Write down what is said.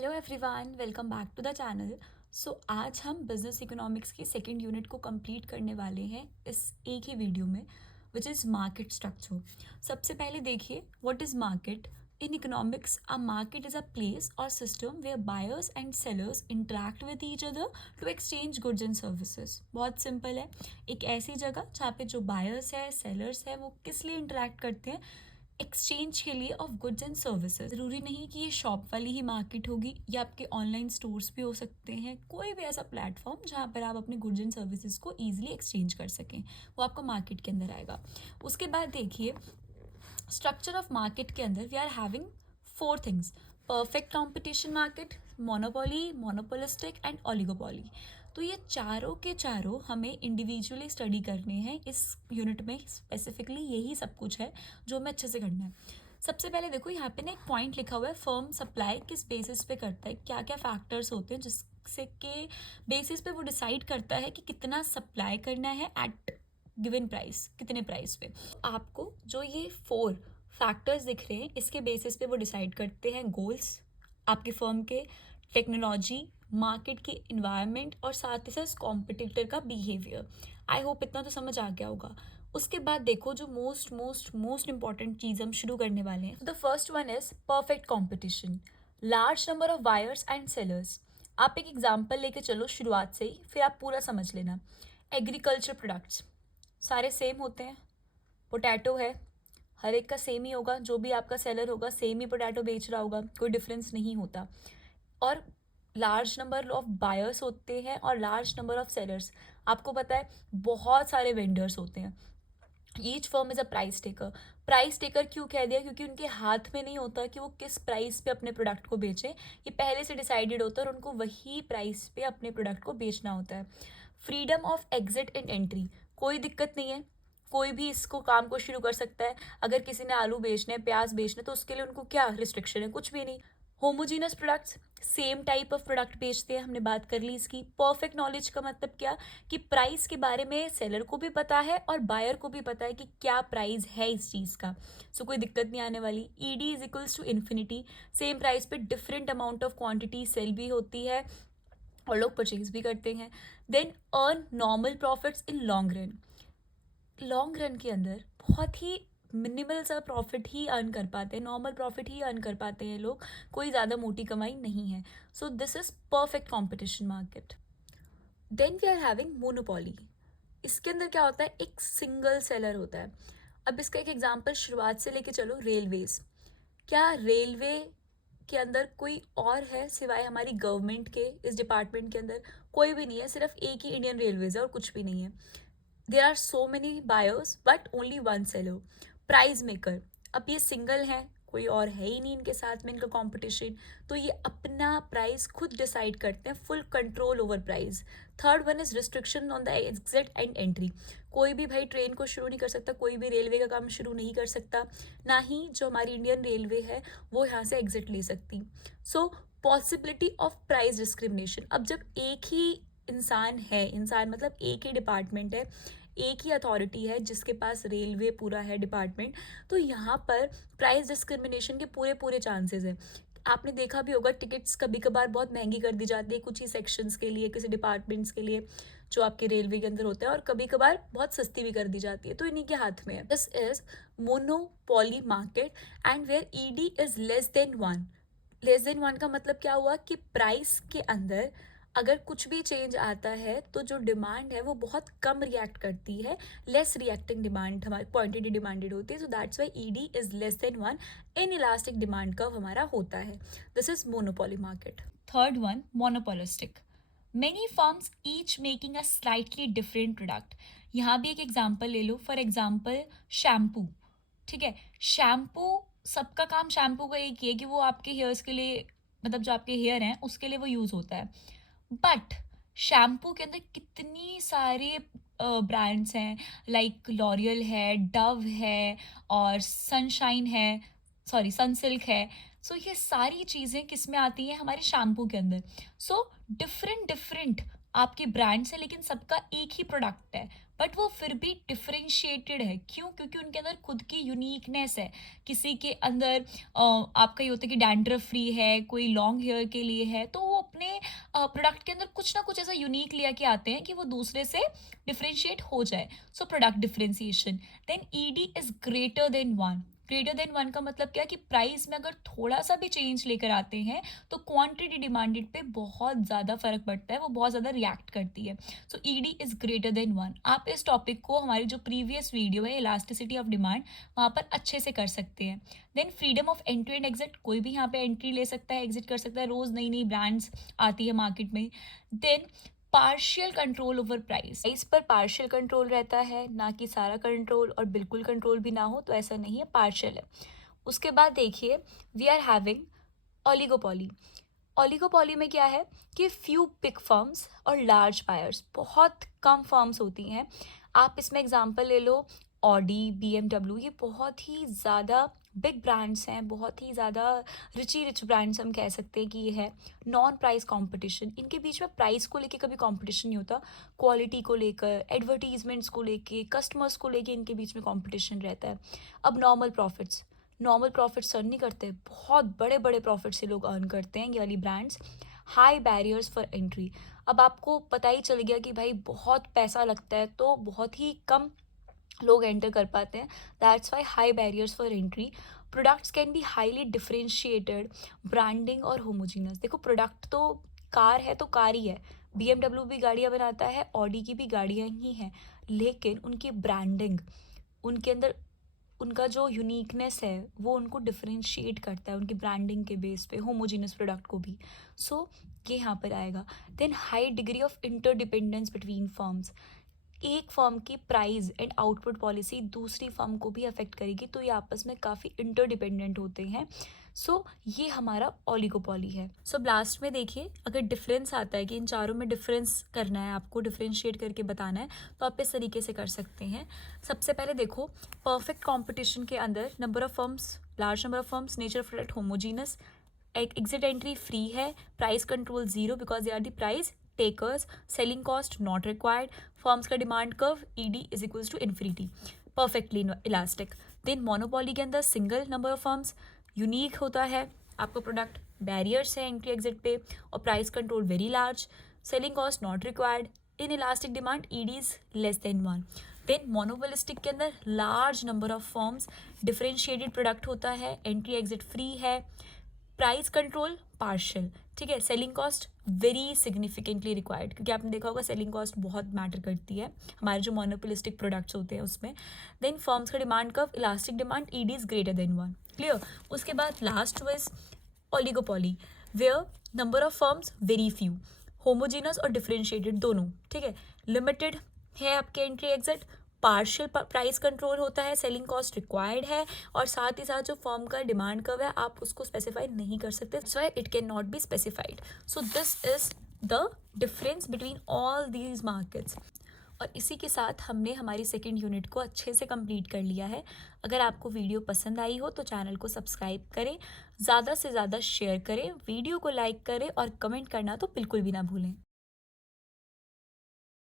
Hello everyone, welcome back to the channel. आज हम business economics की सेकंड यूनिट को कंप्लीट करने वाले हैं इस एक ही वीडियो में, विच इज़ मार्केट स्ट्रक्चर। सबसे पहले देखिए, what is market in economics. A market is a place or system where buyers and sellers interact with each other to exchange goods and services. बहुत सिंपल है, एक ऐसी जगह जहाँ पे जो बायर्स है सेलर्स है वो किस लिए इंटरेक्ट करते हैं, एक्सचेंज के लिए ऑफ गुड्स एंड सर्विसेज। ज़रूरी नहीं कि ये शॉप वाली ही मार्केट होगी, या आपके ऑनलाइन स्टोर्स भी हो सकते हैं। कोई भी ऐसा प्लेटफॉर्म जहाँ पर आप अपने गुड्स एंड सर्विसेज को ईजिली एक्सचेंज कर सकें, वो आपको मार्केट के अंदर आएगा। उसके बाद देखिए, स्ट्रक्चर ऑफ मार्केट के अंदर we are having four things: perfect competition market, monopoly, monopolistic and oligopoly. तो ये चारों के चारों हमें इंडिविजुअली स्टडी करने हैं इस यूनिट में। स्पेसिफिकली यही सब कुछ है जो हमें अच्छे से करना है। सबसे पहले देखो, यहाँ पे ना एक पॉइंट लिखा हुआ है, फर्म सप्लाई किस बेसिस पे करता है, क्या क्या फैक्टर्स होते हैं जिससे के बेसिस पे वो डिसाइड करता है कि कितना सप्लाई करना है एट गिवन प्राइस, कितने प्राइस पे। आपको जो ये फोर फैक्टर्स दिख रहे हैं, इसके बेसिस पे वो डिसाइड करते हैं गोल्स आपके फर्म के, टेक्नोलॉजी, मार्केट की इन्वायरमेंट और साथ ही साथ कॉम्पिटिटर का बिहेवियर। आई होप इतना तो समझ आ गया होगा। उसके बाद देखो, जो मोस्ट मोस्ट मोस्ट इंपॉर्टेंट चीज़ हम शुरू करने वाले हैं, the first one is perfect competition, large number of buyers and sellers. आप एक एग्जाम्पल लेके चलो शुरुआत से ही, फिर आप पूरा समझ लेना। एग्रीकल्चर प्रोडक्ट्स सारे सेम होते हैं। पोटैटो है, हर एक का सेम ही होगा, जो भी आपका सेलर होगा सेम ही पोटैटो बेच रहा होगा, कोई डिफरेंस नहीं होता। और लार्ज नंबर ऑफ बायर्स होते हैं और लार्ज नंबर ऑफ सेलर्स। आपको पता है बहुत सारे वेंडर्स होते हैं। Each firm is a price taker. Price taker क्यों कह दिया? क्योंकि उनके हाथ में नहीं होता कि वो किस प्राइस पे अपने प्रोडक्ट को बेचें, ये पहले से डिसाइडेड होता है और उनको वही प्राइस पे अपने प्रोडक्ट को बेचना होता है। Freedom of exit and entry, कोई दिक्कत नहीं है, कोई भी इसको काम को शुरू कर सकता है। अगर किसी ने आलू बेचने, प्याज बेचने, तो उसके लिए उनको क्या रिस्ट्रिक्शन है? कुछ भी नहीं। Homogeneous products, same type of product बेचते हैं, हमने बात कर ली इसकी। परफेक्ट नॉलेज का मतलब क्या? कि प्राइस के बारे में सेलर को भी पता है और बायर को भी पता है कि क्या प्राइस है इस चीज़ का। कोई दिक्कत नहीं आने वाली। ED is equals to infinity, same price पे different amount of quantity sale भी होती है और लोग परचेज भी करते हैं। Then earn normal profits in long run. Long run के अंदर बहुत ही मिनिमल सा प्रॉफिट ही अर्न कर पाते हैं, नॉर्मल प्रॉफिट ही अर्न कर पाते हैं लोग, कोई ज़्यादा मोटी कमाई नहीं है। This is perfect competition market. Then we are having monopoly. इसके अंदर क्या होता है? एक सिंगल सेलर होता है। अब इसका एक एग्जांपल शुरुआत से लेके चलो, रेलवेज। क्या रेलवे के अंदर कोई और है सिवाय हमारी गवर्नमेंट के? इस डिपार्टमेंट के अंदर कोई भी नहीं है, सिर्फ एक ही इंडियन रेलवेज है और कुछ भी नहीं है। There are so many buyers but only one seller. Price maker, अब ये सिंगल है, कोई और है ही नहीं इनके साथ में, इनका कंपटीशन, तो ये अपना प्राइस खुद डिसाइड करते हैं, full control over price. Third one is restriction on the exit and entry. कोई भी भाई ट्रेन को शुरू नहीं कर सकता, कोई भी रेलवे का काम शुरू नहीं कर सकता, ना ही जो हमारी इंडियन रेलवे है वो यहाँ से एग्जिट ले सकती। Possibility of price discrimination. अब जब एक ही इंसान है, इंसान मतलब एक ही डिपार्टमेंट है, एक ही अथॉरिटी है जिसके पास रेलवे पूरा है डिपार्टमेंट, तो यहाँ पर प्राइस डिस्क्रिमिनेशन के पूरे पूरे चांसेस हैं। आपने देखा भी होगा, टिकट्स कभी कभार बहुत महंगी कर दी जाती है कुछ ही सेक्शंस के लिए, किसी डिपार्टमेंट्स के लिए जो आपके रेलवे के अंदर होते हैं, और कभी कभार बहुत सस्ती भी कर दी जाती है, तो इन्हीं के हाथ में है। This is monopoly market and where ED is less than one. Less than one का मतलब क्या हुआ? कि प्राइस के अंदर अगर कुछ भी चेंज आता है तो जो डिमांड है वो बहुत कम रिएक्ट करती है, लेस रिएक्टिंग डिमांड हमारी क्वांटिटी डिमांडेड होती है। That's why ED is less than one, in elastic demand curve हमारा होता है। This is monopoly market. Third one, monopolistic. Many firms each making a slightly different product. यहाँ भी एक example ले लो, फॉर एग्जाम्पल शैम्पू। ठीक है, शैम्पू, सबका काम शैम्पू का एक ही है कि वो आपके हेयर्स के लिए, मतलब जो आपके हेयर हैं उसके लिए वो यूज़ होता है। बट शैम्पू के अंदर कितनी सारे ब्रांड्स हैं, लाइक लॉरियल है, डव है और सनशाइन है, सॉरी सनसिल्क है। ये सारी चीज़ें किस में आती हैं? हमारे शैम्पू के अंदर। डिफरेंट डिफरेंट आपके ब्रांड से, लेकिन सबका एक ही प्रोडक्ट है, बट वो फिर भी डिफरेंशिएटेड है। क्यों? क्योंकि उनके अंदर खुद की यूनिकनेस है। किसी के अंदर आपका ये होता है कि डैंड्रफ फ्री है, कोई लॉन्ग हेयर के लिए है, तो वो अपने प्रोडक्ट के अंदर कुछ ना कुछ ऐसा यूनिक ले आके आते हैं कि वो दूसरे से डिफरेंशिएट हो जाए। So product differentiation. Then ED is greater than one. Greater than one का मतलब क्या? कि प्राइस में अगर थोड़ा सा भी चेंज लेकर आते हैं तो क्वांटिटी डिमांडेड पे बहुत ज़्यादा फर्क पड़ता है, वो बहुत ज़्यादा रिएक्ट करती है। So ED is greater than one. आप इस टॉपिक को हमारी जो प्रीवियस वीडियो है इलास्टिसिटी ऑफ डिमांड, वहाँ पर अच्छे से कर सकते हैं। Then freedom of entry and exit, कोई भी यहाँ पे एंट्री ले सकता है, एग्जिट कर सकता है, रोज़ नई नई ब्रांड्स आती है मार्केट में। Then partial control over price. Price पर पार्शियल कंट्रोल रहता है, ना कि सारा कंट्रोल, और बिल्कुल कंट्रोल भी ना हो, तो ऐसा नहीं है, पार्शियल है। उसके बाद देखिए, we are having oligopoly. Oligopoly में क्या है कि फ्यू बिग फर्म्स और लार्ज बायर्स, बहुत कम फर्म्स होती हैं। आप इसमें एग्जांपल ले लो, ऑडी, बीएमडब्ल्यू, ये बहुत ही ज़्यादा बिग ब्रांड्स हैं, बहुत ही ज़्यादा रिच ब्रांड्स हम कह सकते हैं कि ये है। नॉन प्राइस कंपटीशन, इनके बीच में प्राइस को लेके कभी कंपटीशन नहीं होता, क्वालिटी को लेकर, एडवर्टीजमेंट्स को लेके, कस्टमर्स को लेके इनके बीच में कंपटीशन रहता है। अब normal profits, normal profits earn नहीं करते, बहुत बड़े बड़े प्रॉफिट से लोग अर्न करते हैं ये वाली brands. High barriers for entry, अब आपको पता ही चल गया कि भाई बहुत पैसा लगता है, तो बहुत ही कम लोग एंटर कर पाते हैं। That's why high barriers for entry. Products can be highly differentiated, branding और होमोजीनस। देखो, प्रोडक्ट तो कार है तो कार ही है, बीएमडब्ल्यू भी गाड़ियाँ बनाता है, ऑडी की भी गाड़ियाँ ही हैं, लेकिन उनकी ब्रांडिंग, उनके अंदर उनका जो यूनिकनेस है वो उनको डिफरेंशिएट करता है उनकी ब्रांडिंग के बेस पे, होमोजीनस प्रोडक्ट को भी। सो ये यहाँ पर आएगा। Then high degree of interdependence between firms, एक फर्म की प्राइस एंड आउटपुट पॉलिसी दूसरी फर्म को भी अफेक्ट करेगी, तो ये आपस में काफ़ी इंटरडिपेंडेंट होते हैं। सो ये हमारा ओलिगोपॉली है। सो लास्ट में देखिए, अगर डिफरेंस आता है कि इन चारों में डिफरेंस करना है, आपको डिफरेंशिएट करके बताना है, तो आप इस तरीके से कर सकते हैं। सबसे पहले देखो, परफेक्ट कॉम्पिटिशन के अंदर number of firms, large number of firms, nature of product homogeneous, exit entry free है, price control zero because they are the price takers, selling cost not required, firms का demand curve ED is equals to infinity, perfectly elastic. Then monopoly के अंदर single number of firms, unique होता है आपका product, barriers है entry exit पे, और price control very large, selling cost not required, in elastic demand ED is less than one. Then monopolistic के अंदर large number of firms, differentiated product होता है, एंट्री एग्जिट फ्री है, price control partial, ठीक है, selling cost very significantly required, क्योंकि आपने देखा होगा सेलिंग कॉस्ट बहुत मैटर करती है हमारे जो मोनोपोलिस्टिक प्रोडक्ट्स होते हैं उसमें। देन फर्म्स का demand curve, elastic demand, ED is greater than one, clear. उसके बाद last wise oligopoly, where number of firms very few, homogeneous और डिफरेंशिएटेड दोनों, ठीक है, लिमिटेड है आपके entry exit, partial price control होता है, सेलिंग कॉस्ट रिक्वायर्ड है, और साथ ही साथ जो फर्म का डिमांड कर्व है आप उसको स्पेसिफाई नहीं कर सकते, so it can not be specified. So this is the difference between all these markets. और इसी के साथ हमने हमारी सेकेंड यूनिट को अच्छे से कंप्लीट कर लिया है। अगर आपको वीडियो पसंद आई हो तो चैनल को सब्सक्राइब करें, ज़्यादा से ज़्यादा शेयर करें, वीडियो को लाइक करें, और कमेंट करना तो बिल्कुल भी ना भूलें।